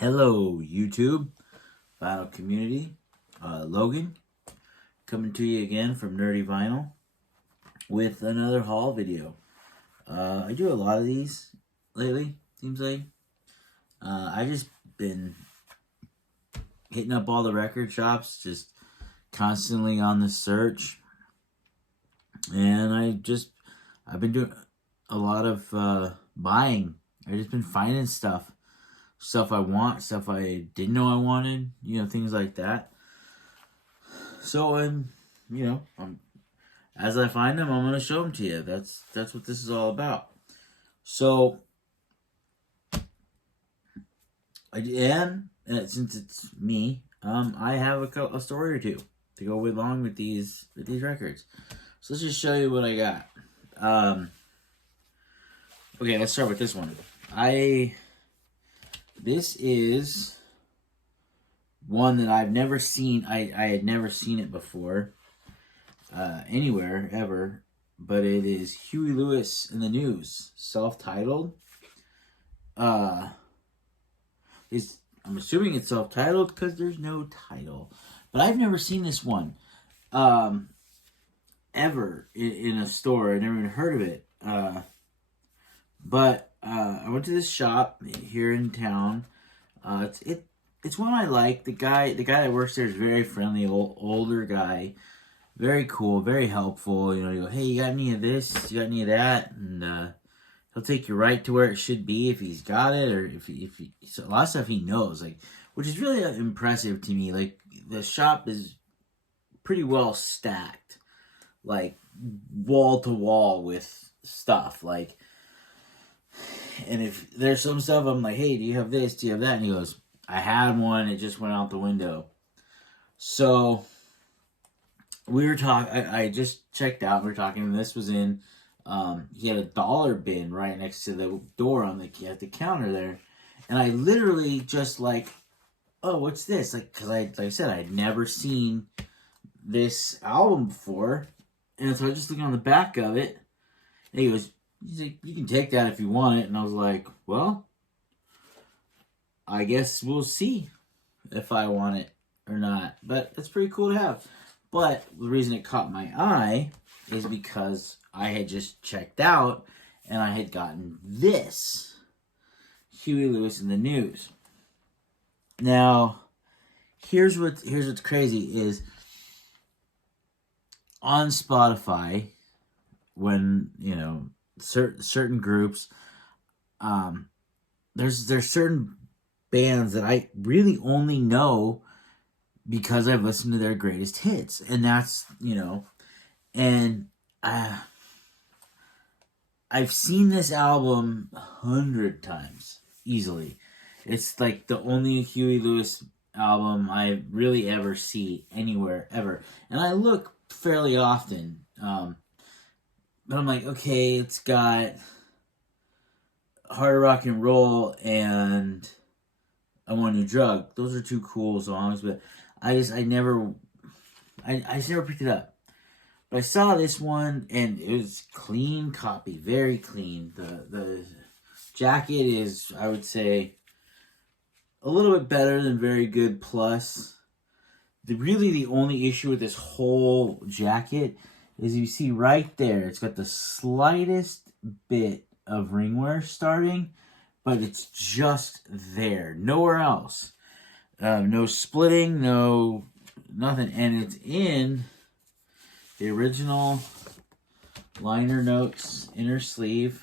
Hello, YouTube, vinyl community. Logan, coming to you again from Nerdy Vinyl with another haul video. I do a lot of these lately, seems like. I just been hitting up all the record shops, just constantly on the search. And I've been doing a lot of buying. I've just been finding stuff I want, stuff I didn't know I wanted, things like that. So as I find them, I'm gonna show them to you. That's what this is all about. So, since it's me, I have a story or two to go along with these records. So let's just show you what I got. Okay, let's start with this one. This is one that I've never seen. I had never seen it before anywhere ever, but it is Huey Lewis in the News, self-titled. I'm assuming it's self-titled because there's no title, but I've never seen this one ever in a store. I never even heard of it. But I went to this shop here in town. It's one I like. The guy that works there is very friendly, older guy, very cool, very helpful. You go, hey, you got any of this? You got any of that? And he'll take you right to where it should be if he's got it, or if he so a lot of stuff he knows, which is really impressive to me. Like, the shop is pretty well stacked, like wall to wall with stuff, and if there's some stuff, I'm like, hey, do you have this? Do you have that? And he goes, I had one. It just went out the window. So we were talking. I just checked out. We were talking. And this was in. He had a dollar bin right next to the door at the counter there, and I literally just oh, what's this? Because like I said, I'd never seen this album before, and so I was just looking on the back of it, and he's like, you can take that if you want it. And I was like, well, I guess we'll see if I want it or not. But it's pretty cool to have. But the reason it caught my eye is because I had just checked out and I had gotten this Huey Lewis in the News. Now, here's what's crazy is on Spotify, when certain groups, there's certain bands that I really only know because I've listened to their greatest hits, and that's and I've seen this album 100 times easily. It's like the only Huey Lewis album I really ever see anywhere ever, and I look fairly often. But I'm like, okay, it's got Hard Rock and Roll and I Want a New Drug. Those are two cool songs, but I just never picked it up. But I saw this one, and it was clean copy, very clean. The jacket is, I would say, a little bit better than very good plus. The only issue with this whole jacket is you see right there, it's got the slightest bit of ringwear starting, but it's just there, nowhere else. No splitting, no nothing, and it's in the original liner notes inner sleeve.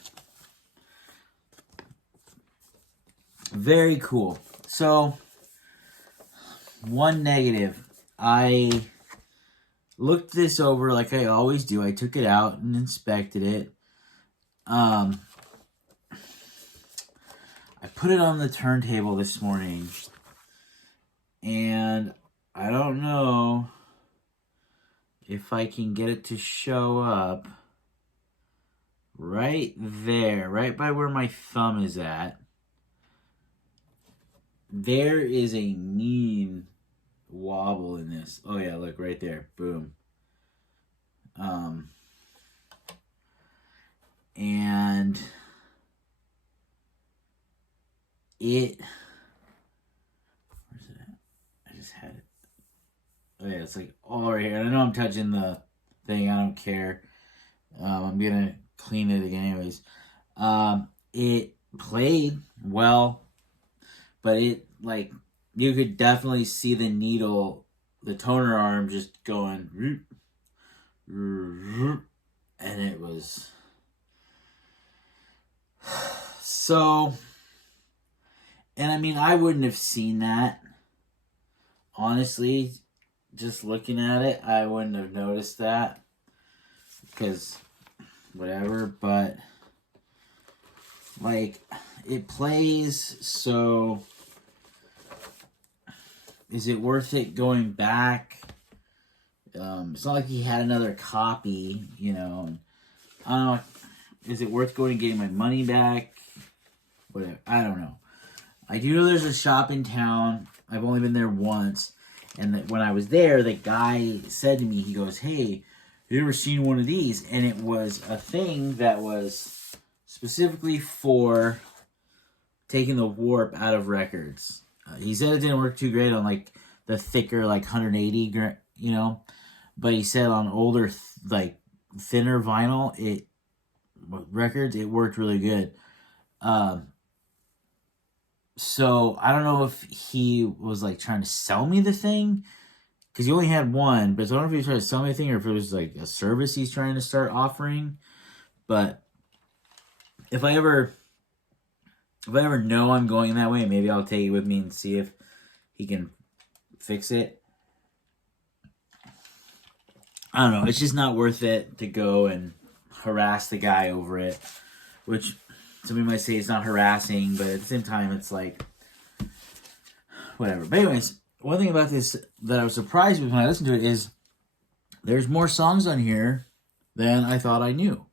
Very cool. So, one negative, I looked this over like I always do. I took it out and inspected it. I put it on the turntable this morning, and I don't know if I can get it to show up right there, right by where my thumb is at. There is a mean wobble in this. Oh yeah, look right there. Boom. And it just had it. Oh yeah, it's like all right here. And I know I'm touching the thing. I don't care. I'm gonna clean it again anyways. It played well, but it like you could definitely see the needle, the toner arm just going, and it was so. And I mean, I wouldn't have seen that honestly. Just looking at it, I wouldn't have noticed that because whatever, but like it plays, so is it worth it going back? It's not like he had another copy, you know. I don't know. Is it worth going and getting my money back? Whatever. I don't know. I do know there's a shop in town. I've only been there once. And that when I was there, the guy said to me, he goes, hey, have you ever seen one of these? And it was a thing that was specifically for taking the warp out of records. He said it didn't work too great on like the thicker, like 180, you know. But he said on older, like thinner vinyl, records, it worked really good. So I don't know if he was like trying to sell me the thing because he only had one, but I don't know if he was trying to sell me the thing or if it was like a service he's trying to start offering. But if I ever know I'm going that way, maybe I'll take it with me and see if he can fix it. I don't know. It's just not worth it to go and harass the guy over it, which somebody might say it's not harassing, but at the same time, it's like, whatever. But anyways, one thing about this that I was surprised with when I listened to it is there's more songs on here than I thought I knew.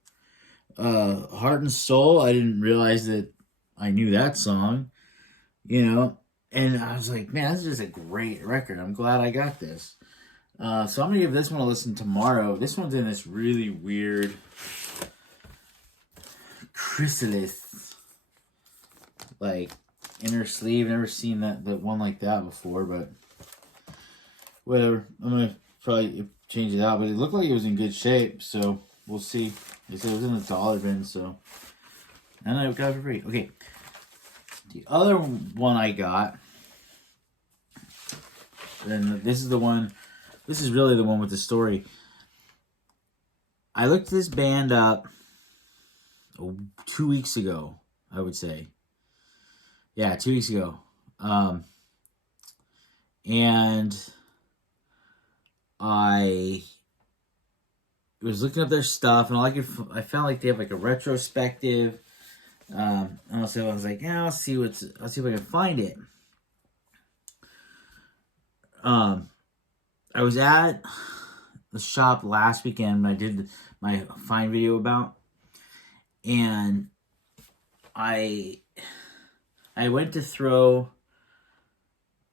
Heart and Soul, I didn't realize that I knew that song, you know, and I was like, man, this is just a great record. I'm glad I got this. So I'm going to give this one a listen tomorrow. This one's in this really weird chrysalis, like, inner sleeve. Never seen that one like that before, but whatever. I'm going to probably change it out, but it looked like it was in good shape, so we'll see. They said it was in the dollar bin, so. And I got it for free. Okay. The other one I got, and this is the one, this is really the one with the story. I looked this band up 2 weeks ago, I would say. Yeah, 2 weeks ago. And I was looking up their stuff, and I found like they have like a retrospective. And also I was like, yeah, I'll see if I can find it. I was at the shop last weekend when I did my find video about, and I went to throw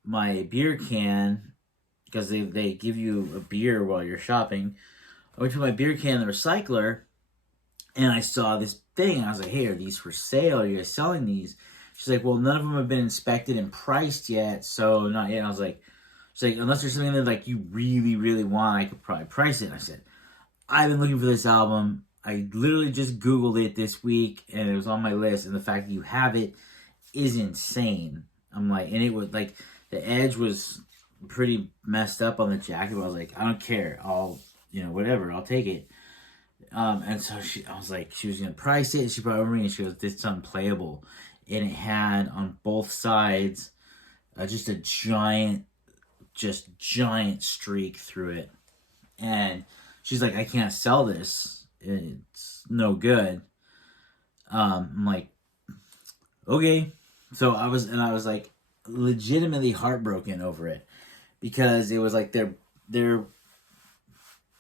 my beer can because they give you a beer while you're shopping. I went to my beer can in the recycler, and I saw this thing. I was like, hey, are these for sale? Are you guys selling these? She's like, well, none of them have been inspected and priced yet, so not yet. And I was like, she's like, unless there's something that like you really, really want, I could probably price it. And I said, I've been looking for this album. I literally just Googled it this week, and it was on my list, and the fact that you have it is insane. I'm like, and it was like, the edge was pretty messed up on the jacket, but I was like, I don't care. I'll, whatever, I'll take it. And so I was like, she was going to price it. She brought it over me and she goes, this is unplayable. And it had on both sides just a giant streak through it. And she's like, I can't sell this. It's no good. I'm like, okay. So I was like legitimately heartbroken over it because it was like their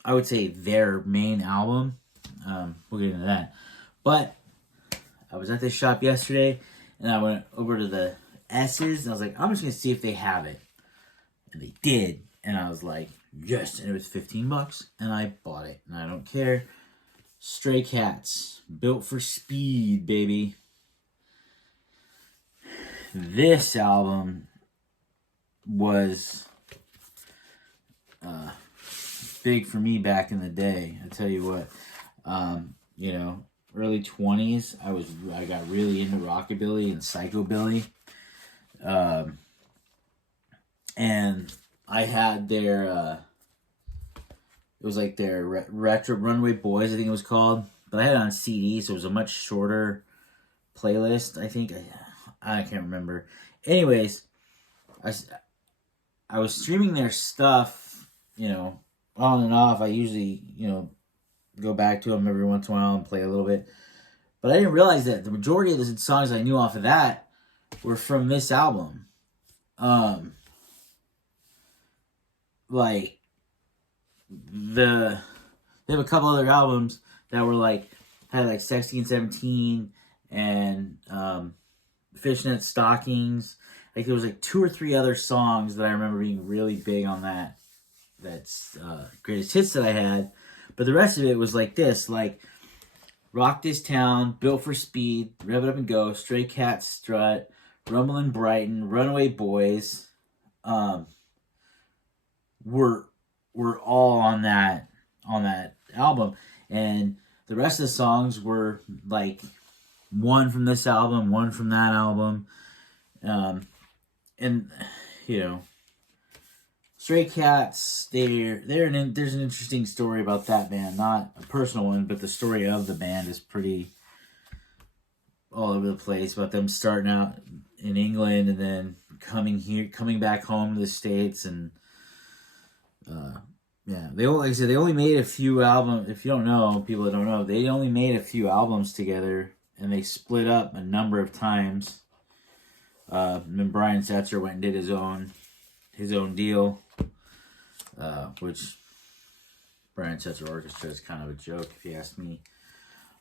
I would say their main album. We'll get into that. But I was at this shop yesterday, and I went over to the S's, and I was like, I'm just going to see if they have it. And they did. And I was like, yes. And it was $15, and I bought it. And I don't care. Stray Cats. Built for speed, baby. This album was big for me back in the day. I tell you what, you know, early 20s, I got really into rockabilly and psychobilly, and I had their it was like their retro Runaway Boys, I think it was called, but I had it on CD, so it was a much shorter playlist. I think I can't remember. Anyways, I was streaming their stuff, you know, on and off. I usually, you know, go back to them every once in a while and play a little bit. But I didn't realize that the majority of the songs I knew off of that were from this album. Like they have a couple other albums that were like had like Sexy and 17 and Fishnet Stockings. Like there was like 2 or 3 other songs that I remember being really big on that's greatest hits that I had. But the rest of it was like this, like Rock This Town, Built for Speed, Rev It Up and Go, Stray Cat Strut, Rumblin' Brighton, Runaway Boys, were all on that album, and the rest of the songs were like one from this album, one from that album, and you know, Stray Cats. There's an interesting story about that band, not a personal one, but the story of the band is pretty all over the place. About them starting out in England and then coming back home to the States, and yeah, they only made a few albums. If you don't know, people that don't know, they only made a few albums together, and they split up a number of times. Then Brian Setzer went and did his own deal, which Brian Setzer Orchestra is kind of a joke if you ask me.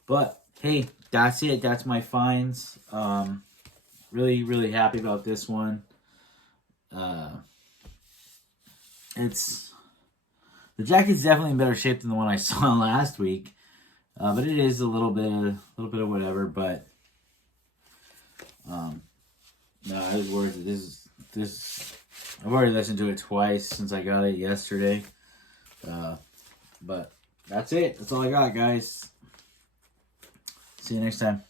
But hey, that's it. That's my finds. Really, really happy about this one. The jacket's definitely in better shape than the one I saw last week, but it is a little bit of whatever. But no, I was worried that this. I've already listened to it twice since I got it yesterday. But that's it. That's all I got, guys. See you next time.